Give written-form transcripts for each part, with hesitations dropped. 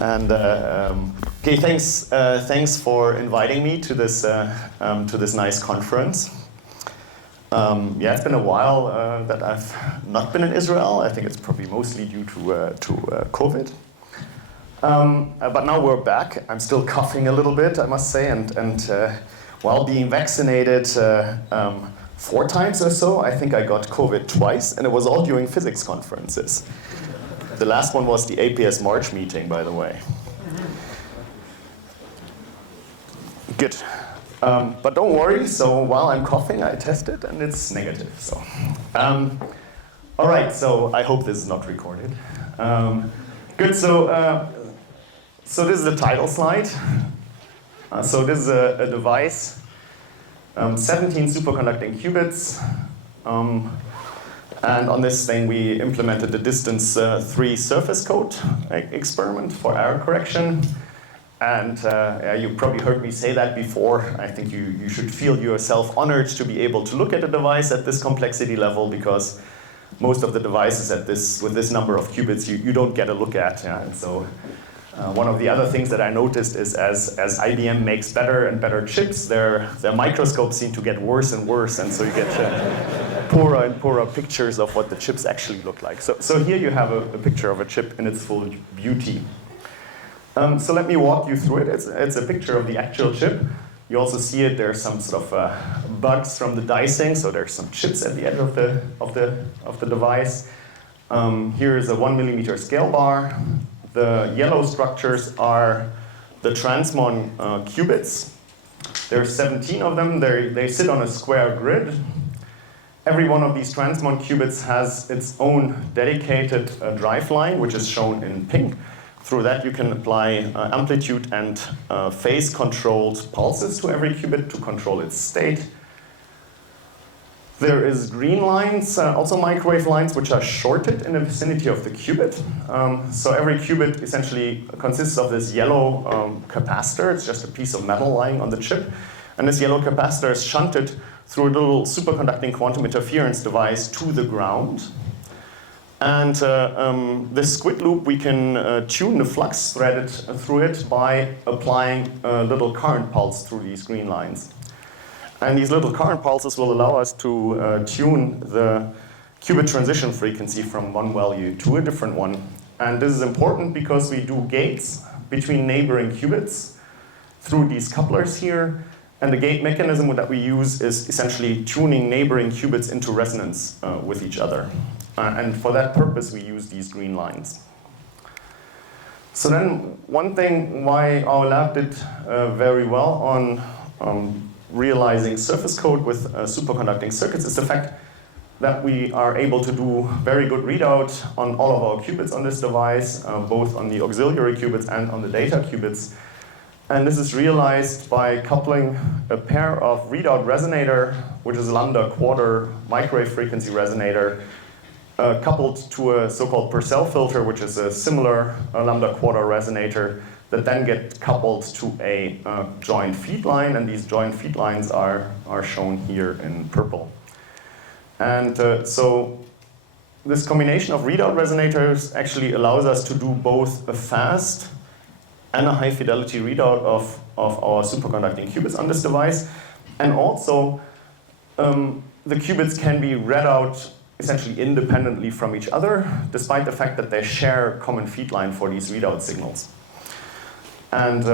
And okay, thanks for inviting me to this nice conference. Yeah, it's been a while that I've not been in Israel. I think it's probably mostly due to COVID. But now we're back. I'm still coughing a little bit, I must say, and while being vaccinated 4 times or so, I think I got COVID twice, and it was all during physics conferences. The last one was the APS March meeting, by the way. Good. But don't worry, so while I'm coughing, I tested, and it's negative. So, all right, so I hope this is not recorded. Good, so this is the title slide. So this is a device, 17 superconducting qubits. And on this thing, we implemented the distance 3 surface code experiment for error correction. And you probably heard me say that before. I think you should feel yourself honored to be able to look at a device at this complexity level, because most of the devices with this number of qubits you don't get a look at. Yeah? And so one of the other things that I noticed is as IBM makes better and better chips, their microscopes seem to get worse and worse, and so you get poorer and poorer pictures of what the chips actually look like. So here you have a picture of a chip in its full beauty. So let me walk you through it. It's a picture of the actual chip. You also see it. There's some sort of bugs from the dicing, so there's some chips at the edge of the device. Here is a 1 millimeter scale bar. The yellow structures are the transmon qubits. There's 17 of them. They sit on a square grid. Every one of these transmon qubits has its own dedicated drive line, which is shown in pink. Through that, you can apply amplitude and phase-controlled pulses to every qubit to control its state. There is green lines, also microwave lines, which are shorted in the vicinity of the qubit. So every qubit essentially consists of this yellow capacitor. It's just a piece of metal lying on the chip. And this yellow capacitor is shunted through a little superconducting quantum interference device to the ground. And this squid loop, we can tune the flux threaded through it by applying a little current pulse through these green lines. And these little current pulses will allow us to tune the qubit transition frequency from one value to a different one. And this is important because we do gates between neighboring qubits through these couplers here. And the gate mechanism that we use is essentially tuning neighboring qubits into resonance with each other. And for that purpose, we use these green lines. So then one thing why our lab did very well on realizing surface code with superconducting circuits is the fact that we are able to do very good readout on all of our qubits on this device, both on the auxiliary qubits and on the data qubits. And this is realized by coupling a pair of readout resonator, which is a lambda quarter microwave frequency resonator, coupled to a so-called Purcell filter, which is a similar lambda quarter resonator, that then get coupled to a joint feed line, and these joint feed lines are shown here in purple. And so this combination of readout resonators actually allows us to do both a fast and a high fidelity readout of our superconducting qubits on this device. And also, the qubits can be read out essentially independently from each other, despite the fact that they share a common feed line for these readout signals. And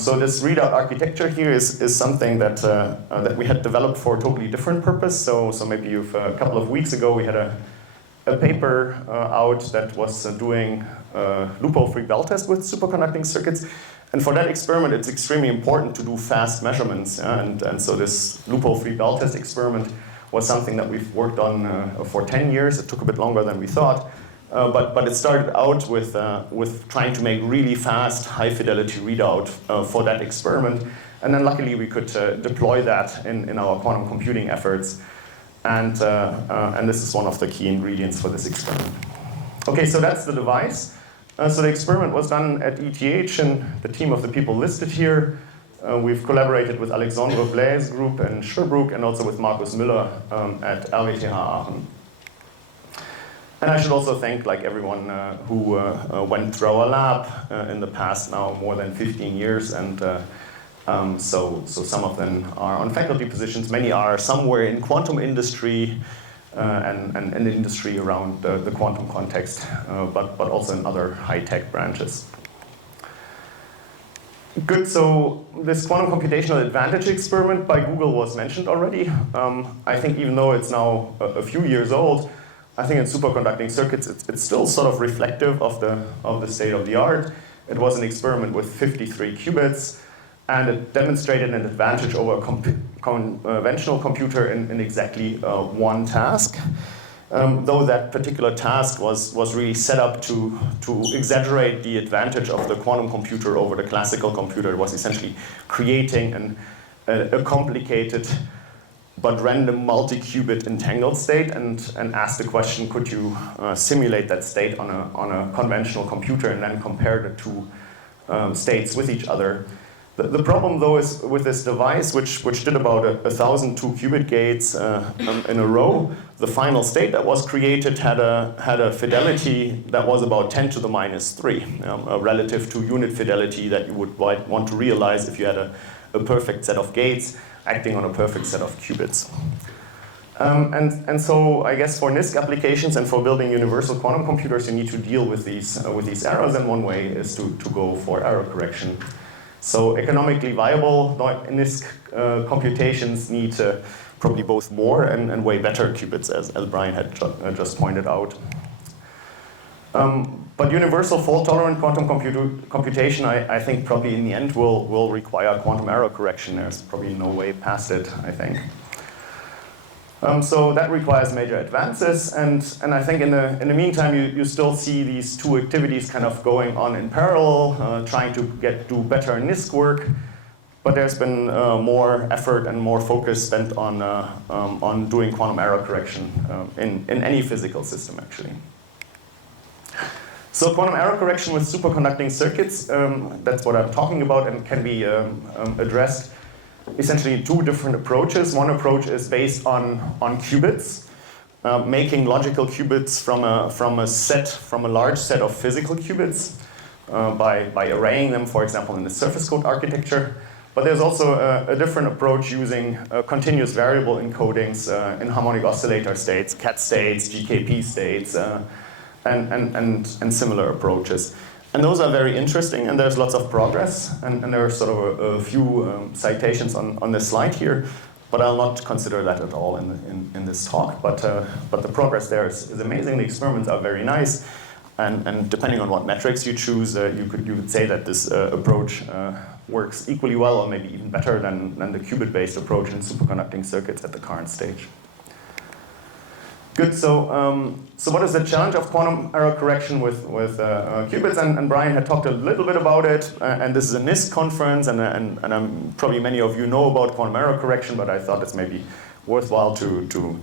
so this readout architecture here is something that we had developed for a totally different purpose. So maybe a couple of weeks ago, we had a paper out that was doing loophole-free bell test with superconducting circuits. And for that experiment, it's extremely important to do fast measurements. And so this loophole-free bell test experiment was something that we've worked on for 10 years. It took a bit longer than we thought. But it started out with trying to make really fast, high-fidelity readout for that experiment. And then luckily, we could deploy that in our quantum computing efforts. And this is one of the key ingredients for this experiment. OK, so that's the device. So the experiment was done at ETH, and the team of the people listed here. We've collaborated with Alexandre Blai's group in Sherbrooke, and also with Markus Müller at RWTH Aachen. And I should also thank like everyone who went through our lab in the past now more than 15 years, and so some of them are on faculty positions, many are somewhere in quantum industry and the industry around the quantum context, but also in other high-tech branches. Good, so this quantum computational advantage experiment by Google was mentioned already. I think even though it's now a few years old, I think in superconducting circuits it's still sort of reflective of the state of the art. It was an experiment with 53 qubits, and it demonstrated an advantage over a conventional computer in exactly one task. Though that particular task was really set up to exaggerate the advantage of the quantum computer over the classical computer. It was essentially creating a complicated but random multi-qubit entangled state and ask the question, could you simulate that state on a conventional computer and then compare the two states with each other. The problem, though, is with this device, which did about 1,000 2-qubit gates in a row, the final state that was created had a fidelity that was about 10 to the minus 3, relative to unit fidelity that you would want to realize if you had a perfect set of gates acting on a perfect set of qubits. And so I guess for NISQ applications and for building universal quantum computers, you need to deal with these errors, and one way is to go for error correction. So economically viable NISQ computations need probably both more and way better qubits, as Brian had just pointed out. But universal fault-tolerant quantum computation, I think probably in the end will require quantum error correction. There's probably no way past it, I think. So that requires major advances, and I think in the meantime you still see these two activities kind of going on in parallel, trying to do better NISQ work, but there's been more effort and more focus spent on doing quantum error correction in any physical system, actually. So quantum error correction with superconducting circuits, that's what I'm talking about, and can be addressed essentially two different approaches. One approach is based on qubits, making logical qubits from a large set of physical qubits by arraying them, for example, in the surface code architecture. But there's also a different approach using continuous variable encodings in harmonic oscillator states, CAT states, GKP states, and similar approaches. And those are very interesting, and there's lots of progress, and there are sort of a few citations on this slide here, but I'll not consider that at all in this talk. But the progress there is amazing. The experiments are very nice, and depending on what metrics you choose, you could say that this approach works equally well, or maybe even better than the qubit-based approach in superconducting circuits at the current stage. Good, so what is the challenge of quantum error correction with qubits? And Brian had talked a little bit about it, and this is a NISQ conference, and probably many of you know about quantum error correction, but I thought it's maybe worthwhile to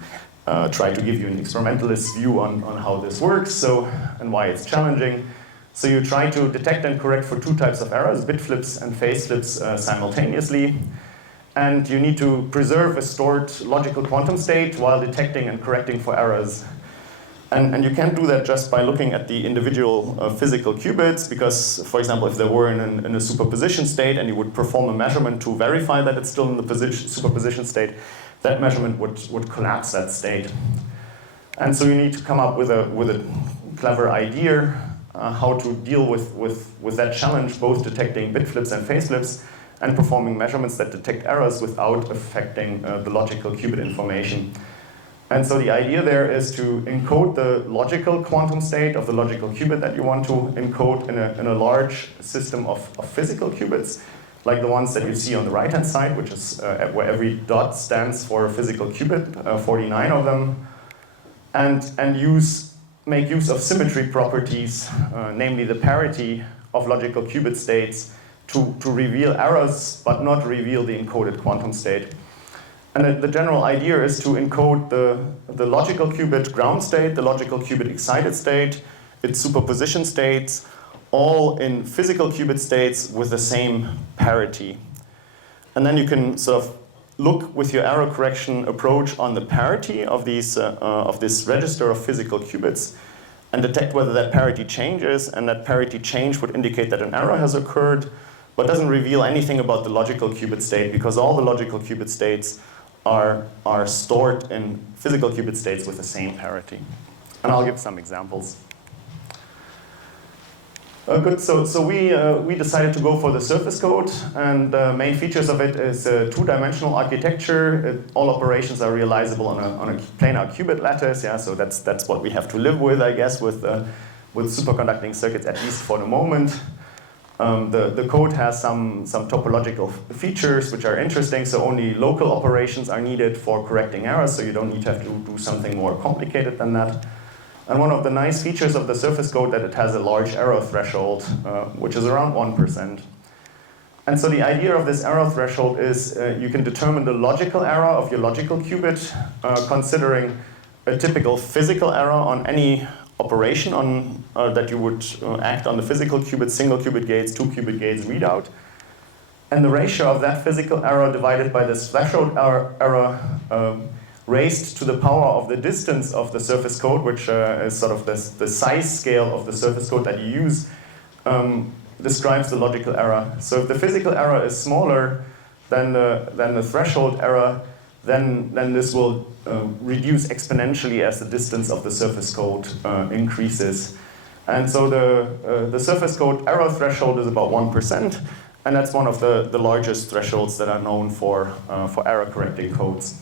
try to give you an experimentalist view on how this works, and why it's challenging. So you try to detect and correct for two types of errors, bit flips and phase flips simultaneously. And you need to preserve a stored logical quantum state while detecting and correcting for errors. And you can't do that just by looking at the individual physical qubits, because, for example, if they were in a superposition state and you would perform a measurement to verify that it's still in the superposition state, that measurement would collapse that state. And so you need to come up with a clever idea how to deal with that challenge, both detecting bit flips and phase flips, and performing measurements that detect errors without affecting the logical qubit information. And so the idea there is to encode the logical quantum state of the logical qubit that you want to encode in a large system of physical qubits, like the ones that you see on the right-hand side, which is where every dot stands for a physical qubit, 49 of them, and make use of symmetry properties, namely the parity of logical qubit states, to reveal errors, but not reveal the encoded quantum state. And the general idea is to encode the logical qubit ground state, the logical qubit excited state, its superposition states, all in physical qubit states with the same parity. And then you can sort of look with your error correction approach on the parity of this register of physical qubits, and detect whether that parity changes, and that parity change would indicate that an error has occurred, but doesn't reveal anything about the logical qubit state, because all the logical qubit states are stored in physical qubit states with the same parity. And I'll give some examples. Good. So we decided to go for the surface code, and the main features of it is a two-dimensional architecture. All operations are realizable on a planar qubit lattice. Yeah, so that's what we have to live with, I guess, with superconducting circuits, at least for the moment. The code has some topological features which are interesting. So only local operations are needed for correcting errors. So you don't need to have to do something more complicated than that. And one of the nice features of the surface code that it has a large error threshold, which is around 1%. And so the idea of this error threshold is you can determine the logical error of your logical qubit, considering a typical physical error on any operation that you would act on the physical qubit, single qubit gates, two qubit gates readout. And the ratio of that physical error divided by this threshold error raised to the power of the distance of the surface code, which is sort of the size scale of the surface code that you use, describes the logical error. So if the physical error is smaller than the threshold error, then this will reduce exponentially as the distance of the surface code increases. And so the surface code error threshold is about 1%, and that's one of the largest thresholds that are known for error correcting codes.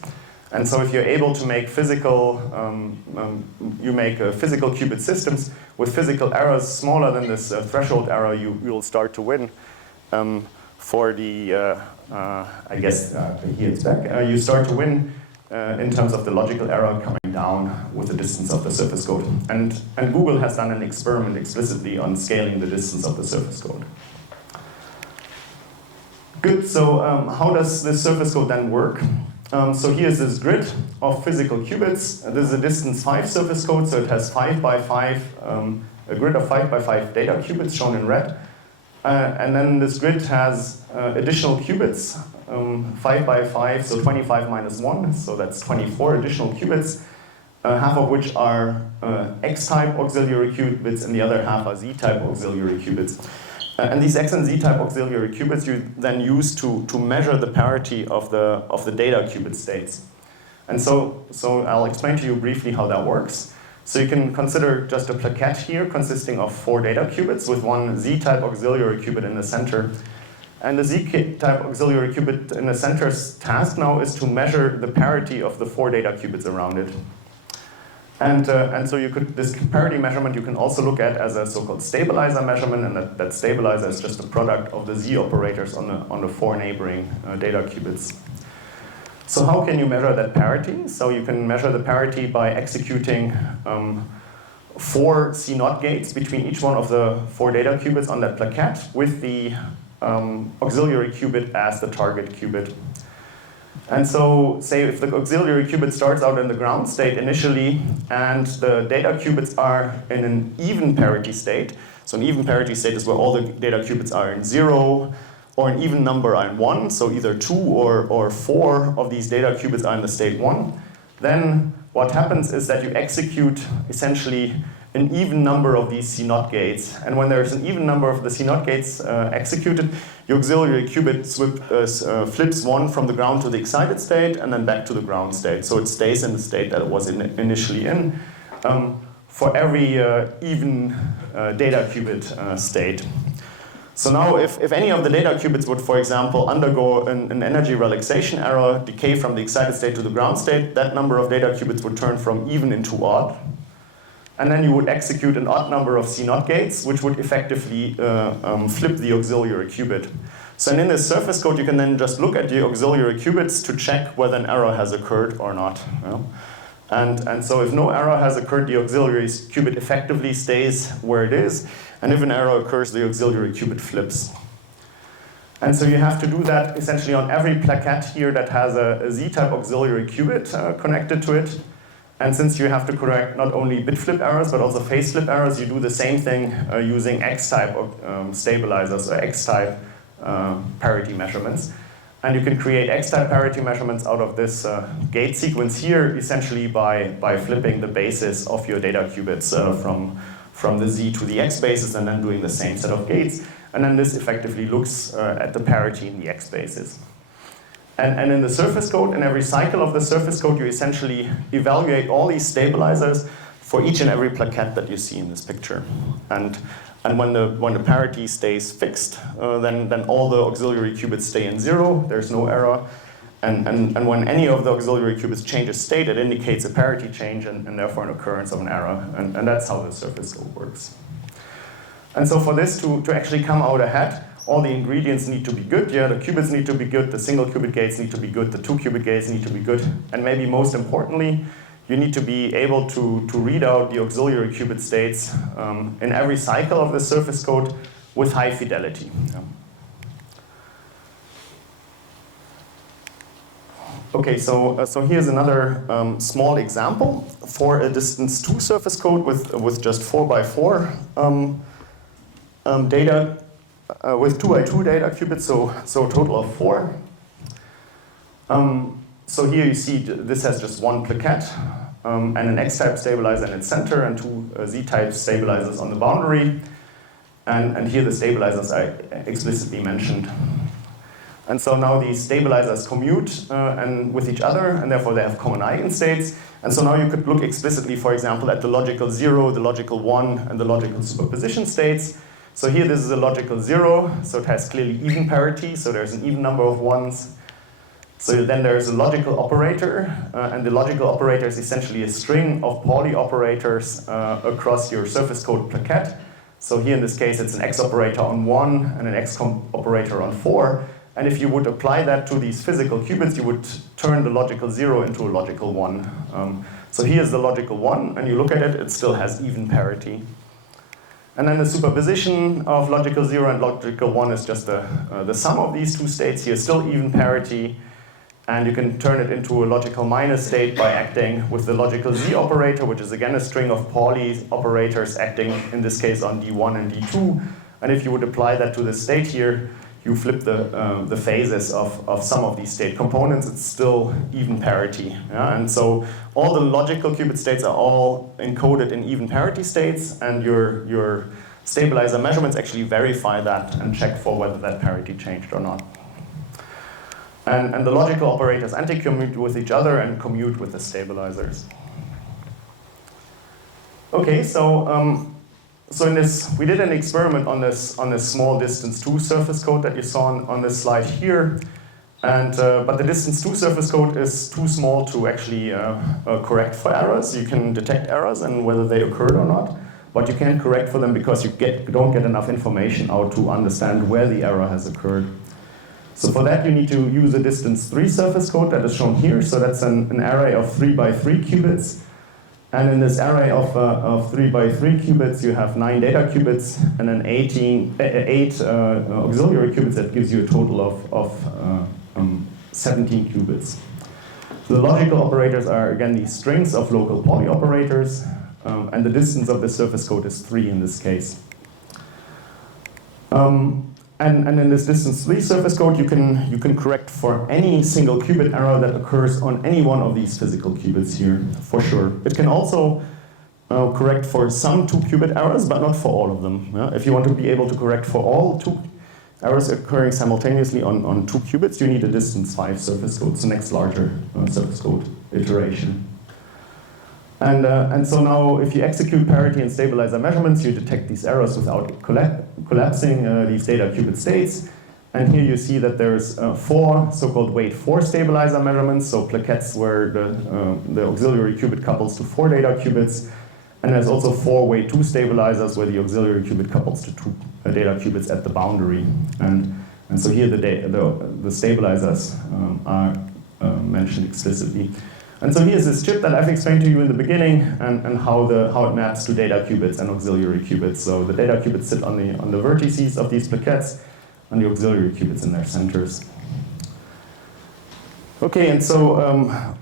And so if you're able to make physical qubit systems with physical errors smaller than this threshold error, you'll start to win. For the, I guess, here it's back. You start to win in terms of the logical error coming down with the distance of the surface code. And Google has done an experiment explicitly on scaling the distance of the surface code. Good, so how does this surface code then work? So here's this grid of physical qubits. This is a distance 5 surface code, so it has 5 by 5, a grid of 5 by 5 data qubits shown in red. And then this grid has additional qubits, 5 by 5, so 25 minus 1, so that's 24 additional qubits, half of which are X-type auxiliary qubits, and the other half are Z-type auxiliary qubits. And these X and Z-type auxiliary qubits you then use to measure the parity of the data qubit states. And so I'll explain to you briefly how that works. So you can consider just a plaquette here consisting of 4 data qubits with one Z-type auxiliary qubit in the center. And the Z-type auxiliary qubit in the center's task now is to measure the parity of the 4 data qubits around it. And so this parity measurement you can also look at as a so-called stabilizer measurement, and that stabilizer is just a product of the Z operators on the 4 neighboring data qubits. So how can you measure that parity? So you can measure the parity by executing 4 C0 gates between each one of the 4 data qubits on that plaquette with the auxiliary qubit as the target qubit. And so, say if the auxiliary qubit starts out in the ground state initially, and the data qubits are in an even parity state. So an even parity state is where all the data qubits are in 0, or an even number are in 1. So either 2 or 4 of these data qubits are in the state 1. Then what happens is that you execute essentially an even number of these C0 gates. And when there's an even number of the C0 gates executed, your auxiliary qubit flips 1 from the ground to the excited state and then back to the ground state. So it stays in the state that it was initially in for every even data qubit state. So now if any of the data qubits would, for example, undergo an energy relaxation error, decay from the excited state to the ground state, that number of data qubits would turn from even into odd. And then you would execute an odd number of C0 gates, which would effectively flip the auxiliary qubit. So in this surface code, you can then just look at the auxiliary qubits to check whether an error has occurred or not. You know? And so if no error has occurred, the auxiliary qubit effectively stays where it is. And if an error occurs, the auxiliary qubit flips. And so you have to do that essentially on every plaquette here that has a Z-type auxiliary qubit connected to it. And since you have to correct not only bit flip errors, but also phase flip errors, you do the same thing using X-type stabilizers or X-type parity measurements. And you can create X-type parity measurements out of this gate sequence here, essentially by flipping the basis of your data qubits from the Z to the X basis and then doing the same set of gates. And then this effectively looks at the parity in the X basis. And in the surface code, in every cycle of the surface code, you essentially evaluate all these stabilizers for each and every plaquette that you see in this picture. And when the parity stays fixed, then all the auxiliary qubits stay in 0, there's no error. And when any of the auxiliary qubits changes state, it indicates a parity change and therefore an occurrence of an error. And that's how the surface code works. And so for this to actually come out ahead, all the ingredients need to be good. Yeah, the qubits need to be good, the single qubit gates need to be good, the 2 qubit gates need to be good, and maybe most importantly, you need to be able to read out the auxiliary qubit states in every cycle of the surface code with high fidelity. Okay, so here's another small example for a distance 2 surface code with just 4x4 data, with 2x2 data qubits, so a total of 4. So here you see this has just one plaquette and an X-type stabilizer in its center and 2 Z-type stabilizers on the boundary. And here the stabilizers are explicitly mentioned. And so now these stabilizers commute and with each other, and therefore they have common eigenstates. And so now you could look explicitly, for example, at the logical 0, the logical 1, and the logical superposition states. So here this is a logical 0, so it has clearly even parity, so there's an even number of 1s. So then there's a logical operator, and the logical operator is essentially a string of Pauli operators across your surface code plaquette. So here in this case it's an X operator on 1 and an X operator on 4. And if you would apply that to these physical qubits, you would turn the logical 0 into a logical 1. So here's the logical 1, and you look at it, it still has even parity. And then the superposition of logical 0 and logical 1 is just the sum of these 2 states. Here still even parity. And you can turn it into a logical minus state by acting with the logical Z operator, which is again a string of Pauli operators acting, in this case, on D1 and D2. And if you would apply that to the state here, you flip the phases of some of these state components, it's still even parity. Yeah? And so all the logical qubit states are all encoded in even parity states, and your stabilizer measurements actually verify that and check for whether that parity changed or not. And the logical operators anti-commute with each other and commute with the stabilizers. Okay, so in this, we did an experiment on this small distance 2 surface code that you saw on this slide here, and but the distance 2 surface code is too small to actually correct for errors. You can detect errors and whether they occurred or not, but you can't correct for them because you don't get enough information out to understand where the error has occurred. So for that you need to use a distance 3 surface code that is shown here. So that's an array of 3x3 qubits. And in this array of 3x3 qubits, you have 9 data qubits and then 8 auxiliary qubits. That gives you a total of 17 qubits. The logical operators are, again, these strings of local Pauli operators. And the distance of the surface code is 3 in this case. And in this distance 3 surface code, you can correct for any single qubit error that occurs on any one of these physical qubits here, for sure. It can also correct for some 2 qubit errors, but not for all of them. Yeah? If you want to be able to correct for all 2 errors occurring simultaneously on 2 qubits, you need a distance 5 surface code. It's the next larger surface code iteration. And so now, if you execute parity and stabilizer measurements, you detect these errors without collapsing these data qubit states. And here you see that there's 4 so-called weight 4 stabilizer measurements, so plaquettes where the auxiliary qubit couples to 4 data qubits. And there's also 4 weight 2 stabilizers where the auxiliary qubit couples to 2 data qubits at the boundary. And so here the stabilizers are mentioned explicitly. And so here's this chip that I've explained to you in the beginning, and how it maps to data qubits and auxiliary qubits. So the data qubits sit on the vertices of these plaquettes, and the auxiliary qubits in their centers. Okay, and so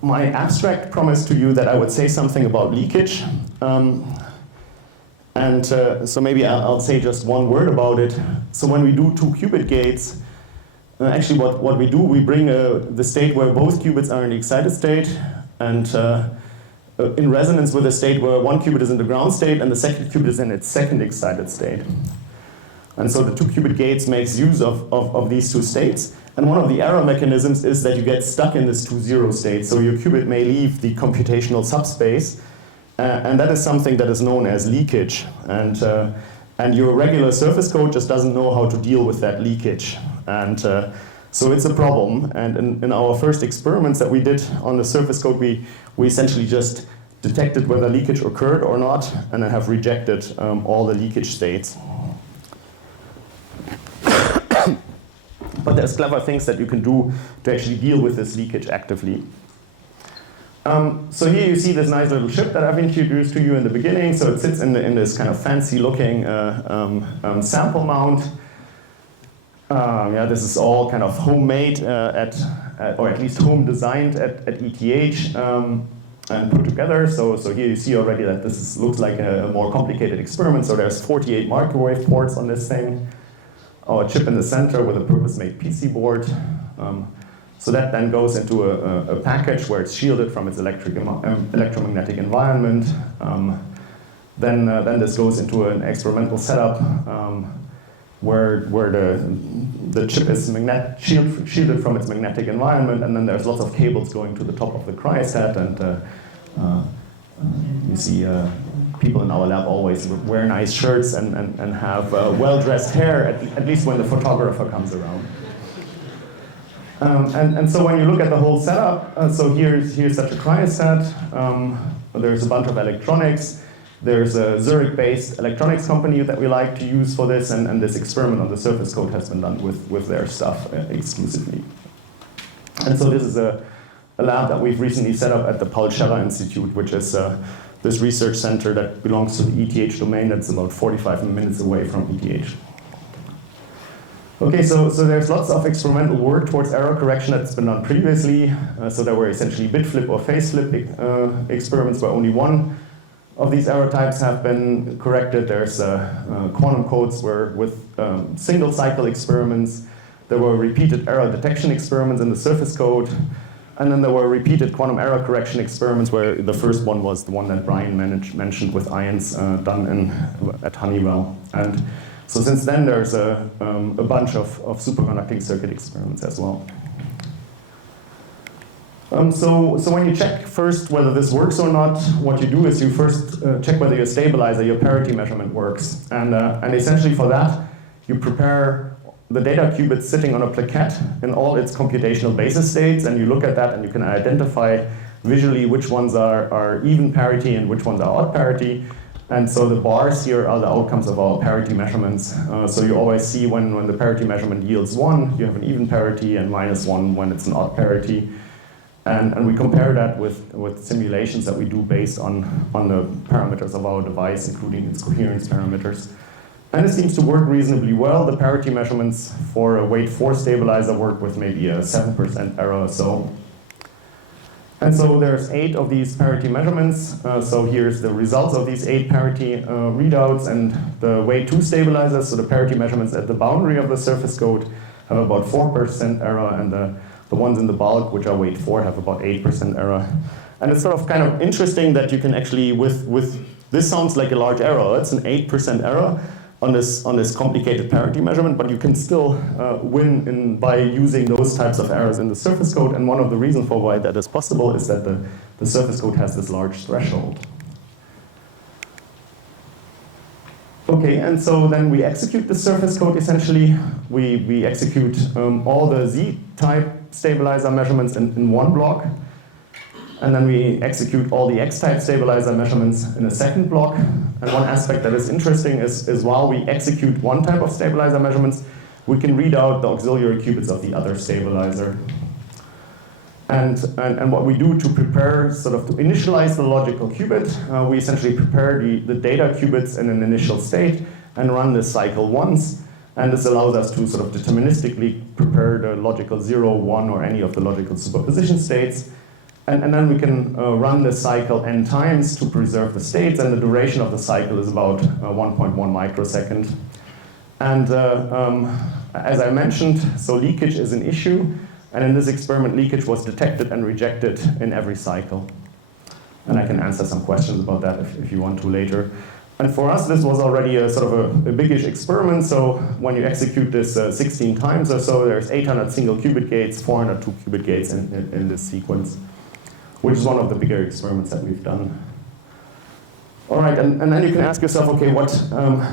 my abstract promised to you that I would say something about leakage. So maybe I'll say just one word about it. So when we do 2 qubit gates, actually what we do, we bring the state where both qubits are in the excited state, and in resonance with a state where one qubit is in the ground state and the second qubit is in its second excited state. And so the 2-qubit gates makes use of these two states. And one of the error mechanisms is that you get stuck in this 2-0 state. So your qubit may leave the computational subspace, and that is something that is known as leakage. And your regular surface code just doesn't know how to deal with that leakage. And so it's a problem. And in our first experiments that we did on the surface code, we essentially just detected whether leakage occurred or not, and then have rejected all the leakage states. But there's clever things that you can do to actually deal with this leakage actively. So here you see this nice little chip that I've introduced to you in the beginning. So it sits in this kind of fancy looking sample mount. Yeah, this is all kind of homemade or at least home designed at ETH and put together. So here you see already that this looks like a more complicated experiment. So there's 48 microwave ports on this thing. Our chip in the center with a purpose-made PC board. So that then goes into a package where it's shielded from its electromagnetic environment. Then this goes into an experimental setup where the chip is shielded from its magnetic environment, and then there's lots of cables going to the top of the cryostat, and you see people in our lab always wear nice shirts and have well-dressed hair, at least when the photographer comes around. And so when you look at the whole setup, so here's such a cryostat. There's a bunch of electronics. There's a Zurich-based electronics company that we like to use for this, and this experiment on the surface code has been done with their stuff exclusively. And so this is a lab that we've recently set up at the Paul Scherrer Institute, which is this research center that belongs to the ETH domain that's about 45 minutes away from ETH. Okay, so there's lots of experimental work towards error correction that's been done previously. So there were essentially bit flip or phase flip experiments where only one of these error types have been corrected. There's quantum codes with single cycle experiments. There were repeated error detection experiments in the surface code. And then there were repeated quantum error correction experiments where the first one was the one that Brian mentioned with ions done at Honeywell. And so since then there's a bunch of superconducting circuit experiments as well. So when you check first whether this works or not, what you do is you first check whether your stabilizer, your parity measurement works. And essentially for that, you prepare the data qubits sitting on a plaquette in all its computational basis states, and you look at that and you can identify visually which ones are even parity and which ones are odd parity. And so the bars here are the outcomes of our parity measurements. So you always see when the parity measurement yields 1, you have an even parity, and -1 when it's an odd parity. And we compare that with simulations that we do based on the parameters of our device, including its coherence parameters. And it seems to work reasonably well. The parity measurements for a weight 4 stabilizer work with maybe a 7% error or so. And so there's 8 of these parity measurements. So here's the results of these 8 parity readouts, and the weight 2 stabilizers, so the parity measurements at the boundary of the surface code, have about 4% error, and the ones in the bulk, which are weight 4, have about 8% error. And it's sort of kind of interesting that you can actually, with this sounds like a large error. It's an 8% error on this complicated parity measurement, but you can still win by using those types of errors in the surface code. And one of the reasons for why that is possible is that the surface code has this large threshold. Okay, and so then we execute the surface code essentially. We execute all the Z-type stabilizer measurements in one block. And then we execute all the X-type stabilizer measurements in a second block. And one aspect that is interesting is while we execute one type of stabilizer measurements, we can read out the auxiliary qubits of the other stabilizer. And what we do to prepare, sort of to initialize the logical qubit, we essentially prepare the data qubits in an initial state and run this cycle once. And this allows us to sort of deterministically prepare the logical 0, 1, or any of the logical superposition states. And then we can run this cycle n times to preserve the states, and the duration of the cycle is about 1.1 microsecond. And as I mentioned, so leakage is an issue. And in this experiment, leakage was detected and rejected in every cycle. And I can answer some questions about that if you want to later. And for us, this was already a sort of a biggish experiment. So when you execute this 16 times or so, there's 800 single qubit gates, 400 2-qubit gates in this sequence, which is one of the bigger experiments that we've done. All right, and then you can ask yourself, okay,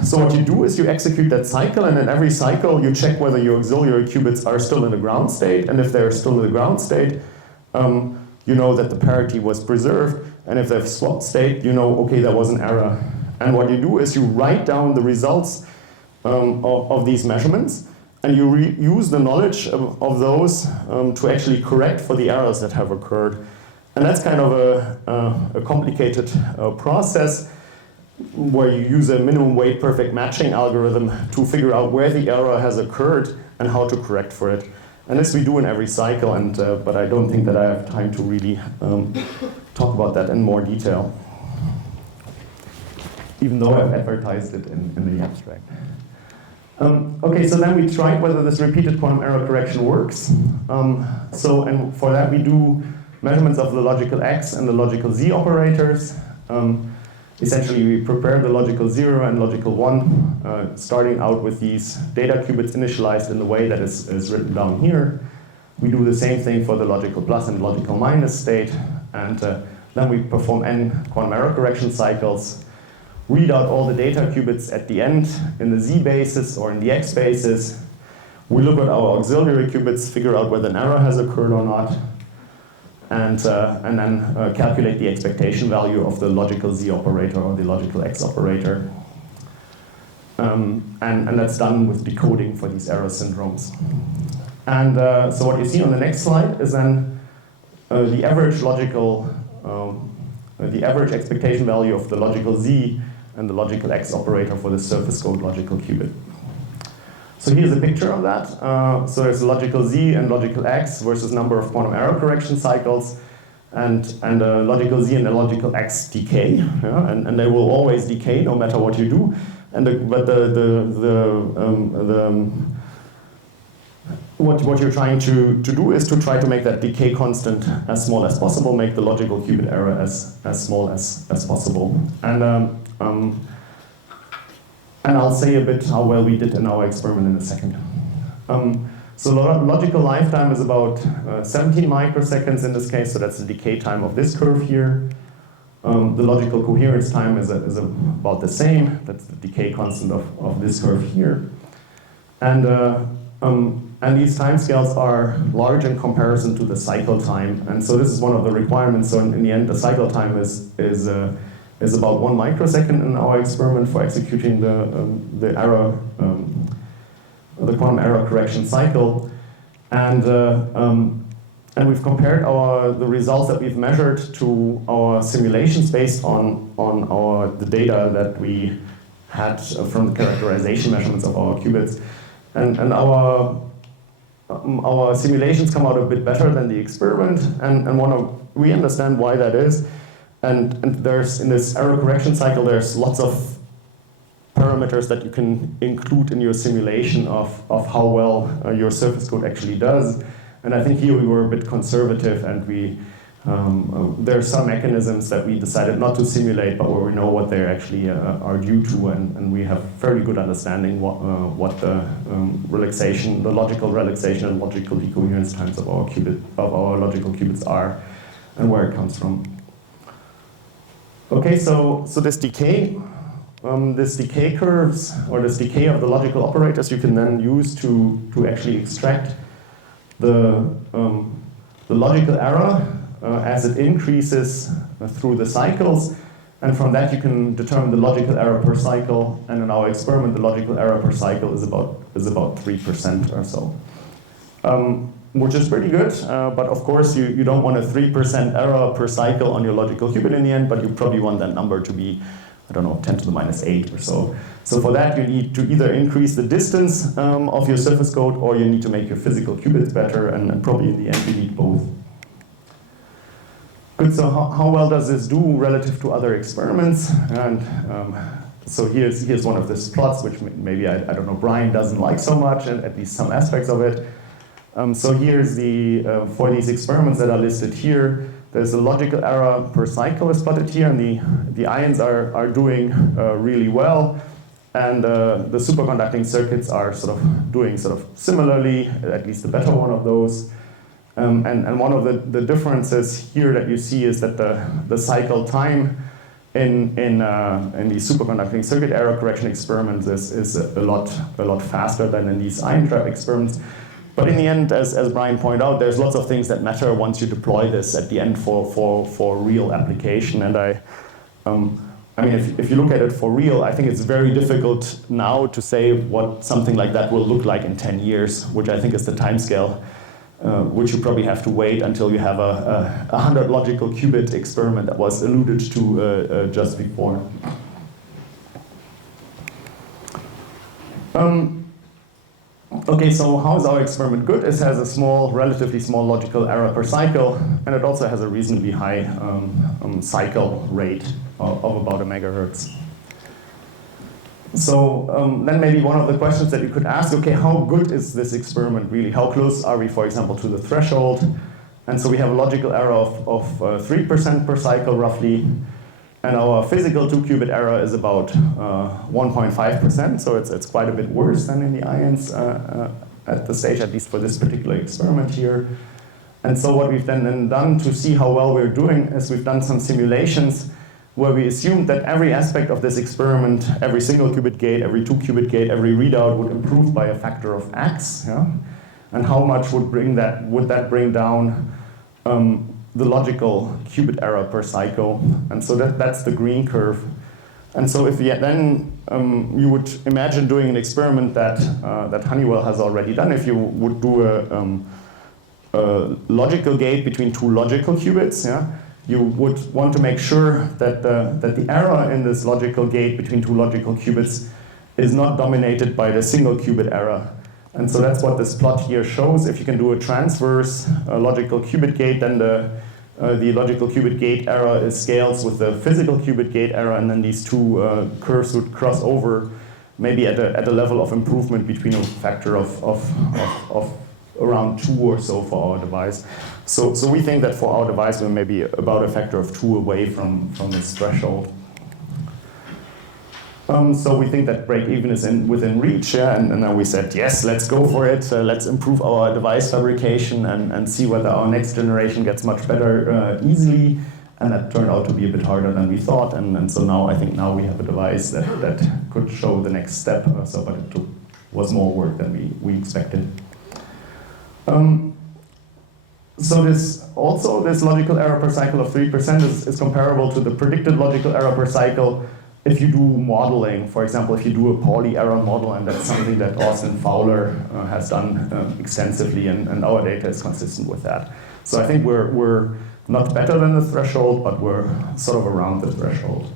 so what you do is you execute that cycle, and in every cycle you check whether your auxiliary qubits are still in the ground state, and if they're still in the ground state, you know that the parity was preserved, and if they've swapped state, you know, okay, there was an error. And what you do is you write down the results of these measurements, and you use the knowledge of those to actually correct for the errors that have occurred. And that's kind of a complicated process where you use a minimum weight perfect matching algorithm to figure out where the error has occurred and how to correct for it. And this we do in every cycle, but I don't think that I have time to really talk about that in more detail, even though I've advertised it in the abstract. Okay, so then we tried whether this repeated quantum error correction works. And for that we do measurements of the logical X and the logical Z operators. Essentially, we prepare the logical 0 and logical 1, starting out with these data qubits initialized in the way that is written down here. We do the same thing for the logical plus and logical minus state, and then we perform n quantum error correction cycles, read out all the data qubits at the end in the Z basis or in the X basis. We look at our auxiliary qubits, figure out whether an error has occurred or not, and then calculate the expectation value of the logical Z operator or the logical X operator. And that's done with decoding for these error syndromes. And so what you see on the next slide is then the average expectation value of the logical Z and the logical X operator for the surface code logical qubit. So here's a picture of that. So there's logical Z and logical X versus number of quantum error correction cycles, and logical Z and the logical X decay, yeah? and they will always decay no matter what you do. What you're trying to do is to try to make that decay constant as small as possible, make the logical qubit error as small as possible. And I'll say a bit how well we did in our experiment in a second. So logical lifetime is about 17 microseconds in this case, so that's the decay time of this curve here. The logical coherence time is about the same, that's the decay constant of this curve here. And these timescales are large in comparison to the cycle time, and so this is one of the requirements. So in the end, the cycle time is about 1 microsecond in our experiment for executing the quantum error correction cycle, and we've compared the results that we've measured to our simulations based on the data that we had from the characterization measurements of our qubits, and our simulations come out a bit better than the experiment, and we understand why that is. And there's, in this error correction cycle, there's lots of parameters that you can include in your simulation of how well your surface code actually does. And I think here we were a bit conservative, and there are some mechanisms that we decided not to simulate, but where we know what they actually are due to, and we have fairly good understanding what the relaxation, the logical relaxation and logical decoherence times of our logical qubits are, and where it comes from. Okay, so this decay curves, or this decay of the logical operators, you can then use to actually extract the logical error as it increases through the cycles, and from that you can determine the logical error per cycle. And in our experiment, the logical error per cycle is about 3% or so. Which is pretty good, but of course you don't want a 3% error per cycle on your logical qubit in the end, but you probably want that number to be, I don't know, 10 to the minus 8 or so. So for that you need to either increase the distance of your surface code, or you need to make your physical qubits better, and probably in the end you need both. Good, so how well does this do relative to other experiments? And so here's one of these plots, which maybe, I don't know, Brian doesn't like so much, and at least some aspects of it. So here's for these experiments that are listed here, there's a logical error per cycle is plotted here, and the ions are doing really well. And the superconducting circuits are doing similarly, at least the better one of those. And one of the differences here that you see is that the cycle time in the superconducting circuit error correction experiments is a lot faster than in these ion trap experiments. But in the end, as Brian pointed out, there's lots of things that matter once you deploy this at the end for real application. And I mean, if you look at it for real, I think it's very difficult now to say what something like that will look like in 10 years, which I think is the timescale, which you probably have to wait until you have a 100 logical qubit experiment that was alluded to just before. Okay, so how is our experiment good? It has a relatively small logical error per cycle, and it also has a reasonably high cycle rate of about 1 megahertz. So then maybe one of the questions that you could ask, okay, how good is this experiment really? How close are we, for example, to the threshold? And so we have a logical error of 3% per cycle, roughly. And our physical 2-qubit error is about 1.5%, so it's quite a bit worse than in the ions at the stage, at least for this particular experiment here. And so what we've then done to see how well we're doing is we've done some simulations where we assumed that every aspect of this experiment, every single qubit gate, every 2-qubit gate, every readout would improve by a factor of x. Yeah? And how much would that bring down the logical qubit error per cycle? And so that's the green curve. And so if you would imagine doing an experiment that Honeywell has already done, if you would do a logical gate between 2 logical qubits, yeah, you would want to make sure that the error in this logical gate between 2 logical qubits is not dominated by the single qubit error. And so that's what this plot here shows. If you can do a transverse logical qubit gate, then the logical qubit gate error scales with the physical qubit gate error, and then these two curves would cross over, maybe at a level of improvement between a factor of around 2 or so for our device. So we think that for our device we're maybe about a factor of 2 away from this threshold. So we think that break-even is within reach, yeah, and then we said, yes, let's go for it. Let's improve our device fabrication and see whether our next generation gets much better easily. And that turned out to be a bit harder than we thought. And so now I think we have a device that could show the next step. But it was more work than we expected. So this logical error per cycle of 3% is comparable to the predicted logical error per cycle if you do modeling. For example, if you do a Pauli error model, and that's something that Austin Fowler has done extensively, and our data is consistent with that. So I think we're not better than the threshold, but we're sort of around the threshold.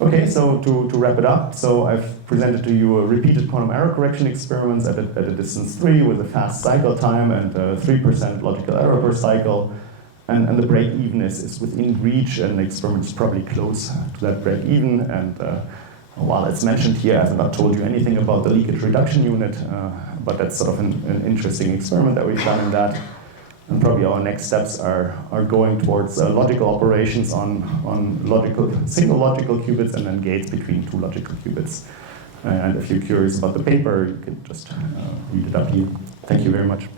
Okay, so to wrap it up, so I've presented to you a repeated quantum error correction experiments at a distance 3 with a fast cycle time and 3% logical error per cycle. And the break-even is within reach, and the experiment is probably close to that break-even. And while it's mentioned here, I have not told you anything about the leakage reduction unit, but that's sort of an interesting experiment that we've done in that. And probably our next steps are going towards logical operations on single logical qubits and then gates between 2 logical qubits. And if you're curious about the paper, you can just read it up here. Thank you very much.